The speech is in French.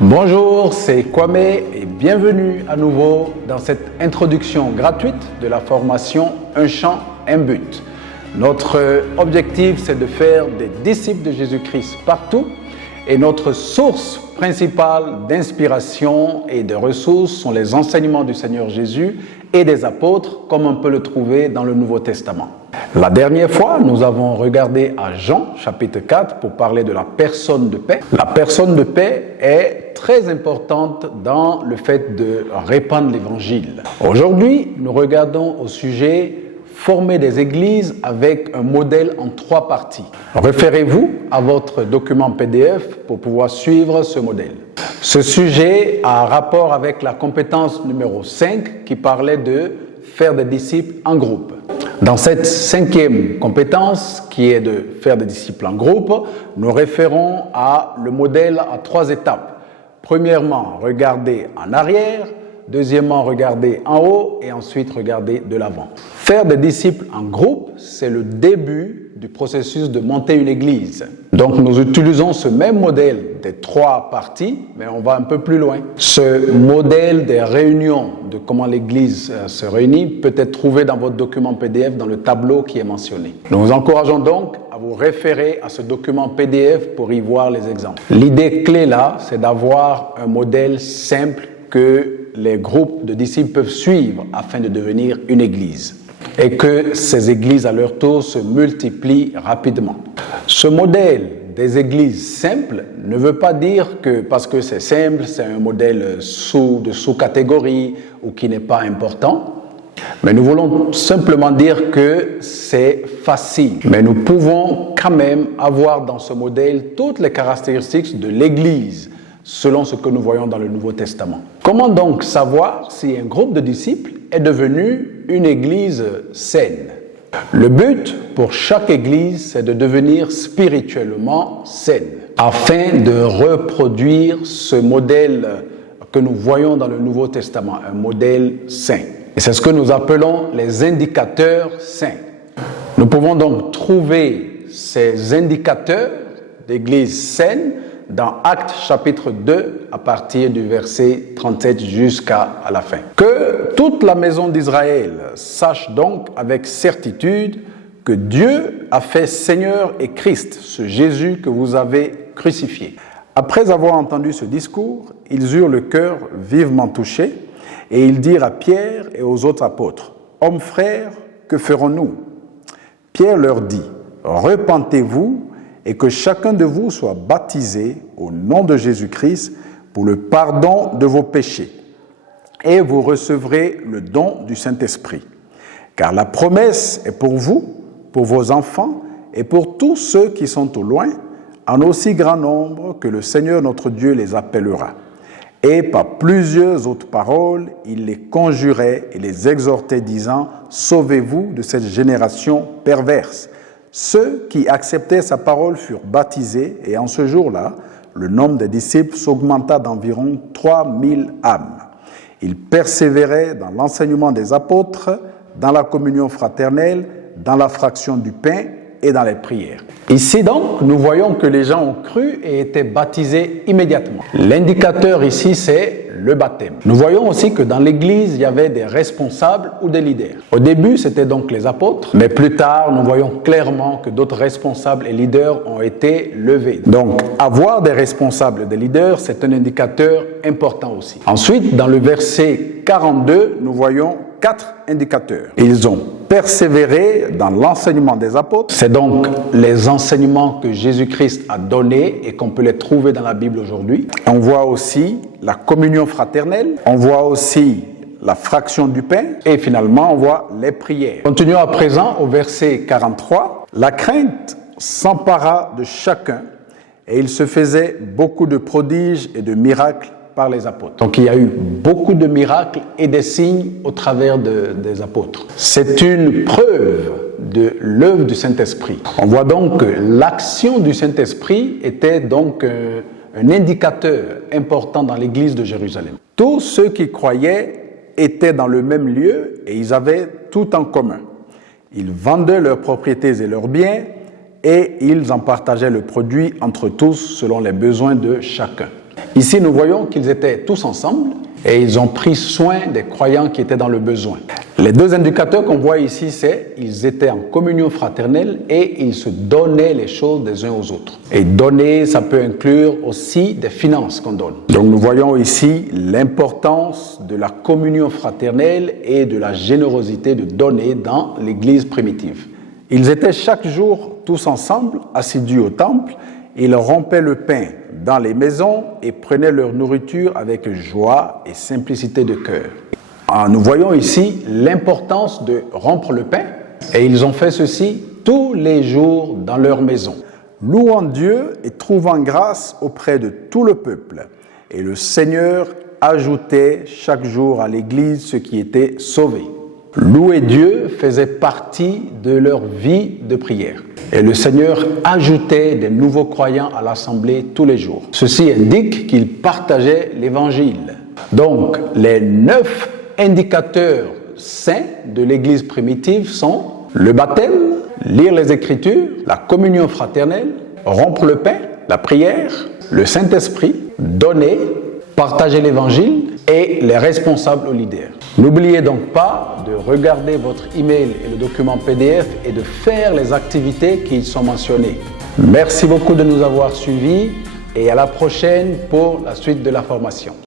Bonjour, c'est Kwame et bienvenue à nouveau dans cette introduction gratuite de la formation Un chant, un but. Notre objectif, c'est de faire des disciples de Jésus-Christ partout et notre source principale d'inspiration et de ressources sont les enseignements du Seigneur Jésus et des apôtres, comme on peut le trouver dans le Nouveau Testament. La dernière fois, nous avons regardé à Jean, chapitre 4, pour parler de la personne de paix. La personne de paix est très importante dans le fait de répandre l'Évangile. Aujourd'hui, nous regardons au sujet former des églises avec un modèle en 3 parties. Référez-vous à votre document PDF pour pouvoir suivre ce modèle. Ce sujet a un rapport avec la compétence numéro 5 qui parlait de faire des disciples en groupe. Dans cette 5e compétence qui est de faire des disciples en groupe, nous référons à le modèle à 3 étapes. Premièrement, regarder en arrière. Deuxièmement, regarder en haut et ensuite regarder de l'avant. Faire des disciples en groupe, c'est le début du processus de monter une église. Donc nous utilisons ce même modèle des 3 parties, mais on va un peu plus loin. Ce modèle des réunions, de comment l'église se réunit, peut être trouvé dans votre document PDF dans le tableau qui est mentionné. Nous vous encourageons donc à vous référer à ce document PDF pour y voir les exemples. L'idée clé là, c'est d'avoir un modèle simple que les groupes de disciples peuvent suivre afin de devenir une église et que ces églises à leur tour se multiplient rapidement. Ce modèle des églises simples ne veut pas dire que parce que c'est simple, c'est un modèle de sous-catégorie ou qui n'est pas important, mais nous voulons simplement dire que c'est facile. Mais nous pouvons quand même avoir dans ce modèle toutes les caractéristiques de l'église selon ce que nous voyons dans le Nouveau Testament. Comment donc savoir si un groupe de disciples est devenu une église saine? Le but pour chaque église, c'est de devenir spirituellement saine, afin de reproduire ce modèle que nous voyons dans le Nouveau Testament, un modèle sain. Et c'est ce que nous appelons les indicateurs sains. Nous pouvons donc trouver ces indicateurs d'église saine dans Actes chapitre 2 à partir du verset 37 jusqu'à la fin. Que toute la maison d'Israël sache donc avec certitude que Dieu a fait Seigneur et Christ, ce Jésus que vous avez crucifié. Après avoir entendu ce discours, ils eurent le cœur vivement touché et ils dirent à Pierre et aux autres apôtres, « Hommes frères, que ferons-nous » Pierre leur dit, « Repentez-vous et que chacun de vous soit baptisé au nom de Jésus-Christ pour le pardon de vos péchés, et vous recevrez le don du Saint-Esprit. Car la promesse est pour vous, pour vos enfants et pour tous ceux qui sont au loin, en aussi grand nombre que le Seigneur notre Dieu les appellera. » Et par plusieurs autres paroles, il les conjurait et les exhortait, disant, « Sauvez-vous de cette génération perverse. » Ceux qui acceptaient sa parole furent baptisés et en ce jour-là, le nombre des disciples s'augmenta d'environ 3000 âmes. Ils persévéraient dans l'enseignement des apôtres, dans la communion fraternelle, dans la fraction du pain et dans les prières. Ici donc, nous voyons que les gens ont cru et étaient baptisés immédiatement. L'indicateur ici, c'est le baptême. Nous voyons aussi que dans l'Église, il y avait des responsables ou des leaders. Au début, c'était donc les apôtres, mais plus tard, nous voyons clairement que d'autres responsables et leaders ont été levés. Donc, avoir des responsables et des leaders, c'est un indicateur important aussi. Ensuite, dans le verset 42, nous voyons 4 indicateurs. Ils ont persévéré dans l'enseignement des apôtres. C'est donc les enseignements que Jésus-Christ a donnés et qu'on peut les trouver dans la Bible aujourd'hui. On voit aussi la communion fraternelle. On voit aussi la fraction du pain. Et finalement, on voit les prières. Continuons à présent au verset 43. La crainte s'empara de chacun et il se faisait beaucoup de prodiges et de miracles par les apôtres. Donc il y a eu beaucoup de miracles et des signes au travers des apôtres. C'est une preuve de l'œuvre du Saint-Esprit. On voit donc que l'action du Saint-Esprit était donc un indicateur important dans l'église de Jérusalem. Tous ceux qui croyaient étaient dans le même lieu et ils avaient tout en commun. Ils vendaient leurs propriétés et leurs biens et ils en partageaient le produit entre tous selon les besoins de chacun. Ici, nous voyons qu'ils étaient tous ensemble et ils ont pris soin des croyants qui étaient dans le besoin. Les deux indicateurs qu'on voit ici, c'est qu'ils étaient en communion fraternelle et ils se donnaient les choses des uns aux autres. Et donner, ça peut inclure aussi des finances qu'on donne. Donc nous voyons ici l'importance de la communion fraternelle et de la générosité de donner dans l'Église primitive. Ils étaient chaque jour tous ensemble, assidus au temple. Ils rompaient le pain dans les maisons et prenaient leur nourriture avec joie et simplicité de cœur. Nous voyons ici l'importance de rompre le pain et ils ont fait ceci tous les jours dans leur maison, louant Dieu et trouvant grâce auprès de tout le peuple. Et le Seigneur ajoutait chaque jour à l'Église ceux qui étaient sauvés. Louer Dieu faisait partie de leur vie de prière. Et le Seigneur ajoutait des nouveaux croyants à l'assemblée tous les jours. Ceci indique qu'ils partageaient l'Évangile. Donc, les 9 indicateurs saints de l'Église primitive sont le baptême, lire les Écritures, la communion fraternelle, rompre le pain, la prière, le Saint-Esprit, donner, partager l'Évangile et les responsables aux leaders. N'oubliez donc pas de regarder votre email et le document PDF et de faire les activités qui y sont mentionnées. Merci beaucoup de nous avoir suivis et à la prochaine pour la suite de la formation.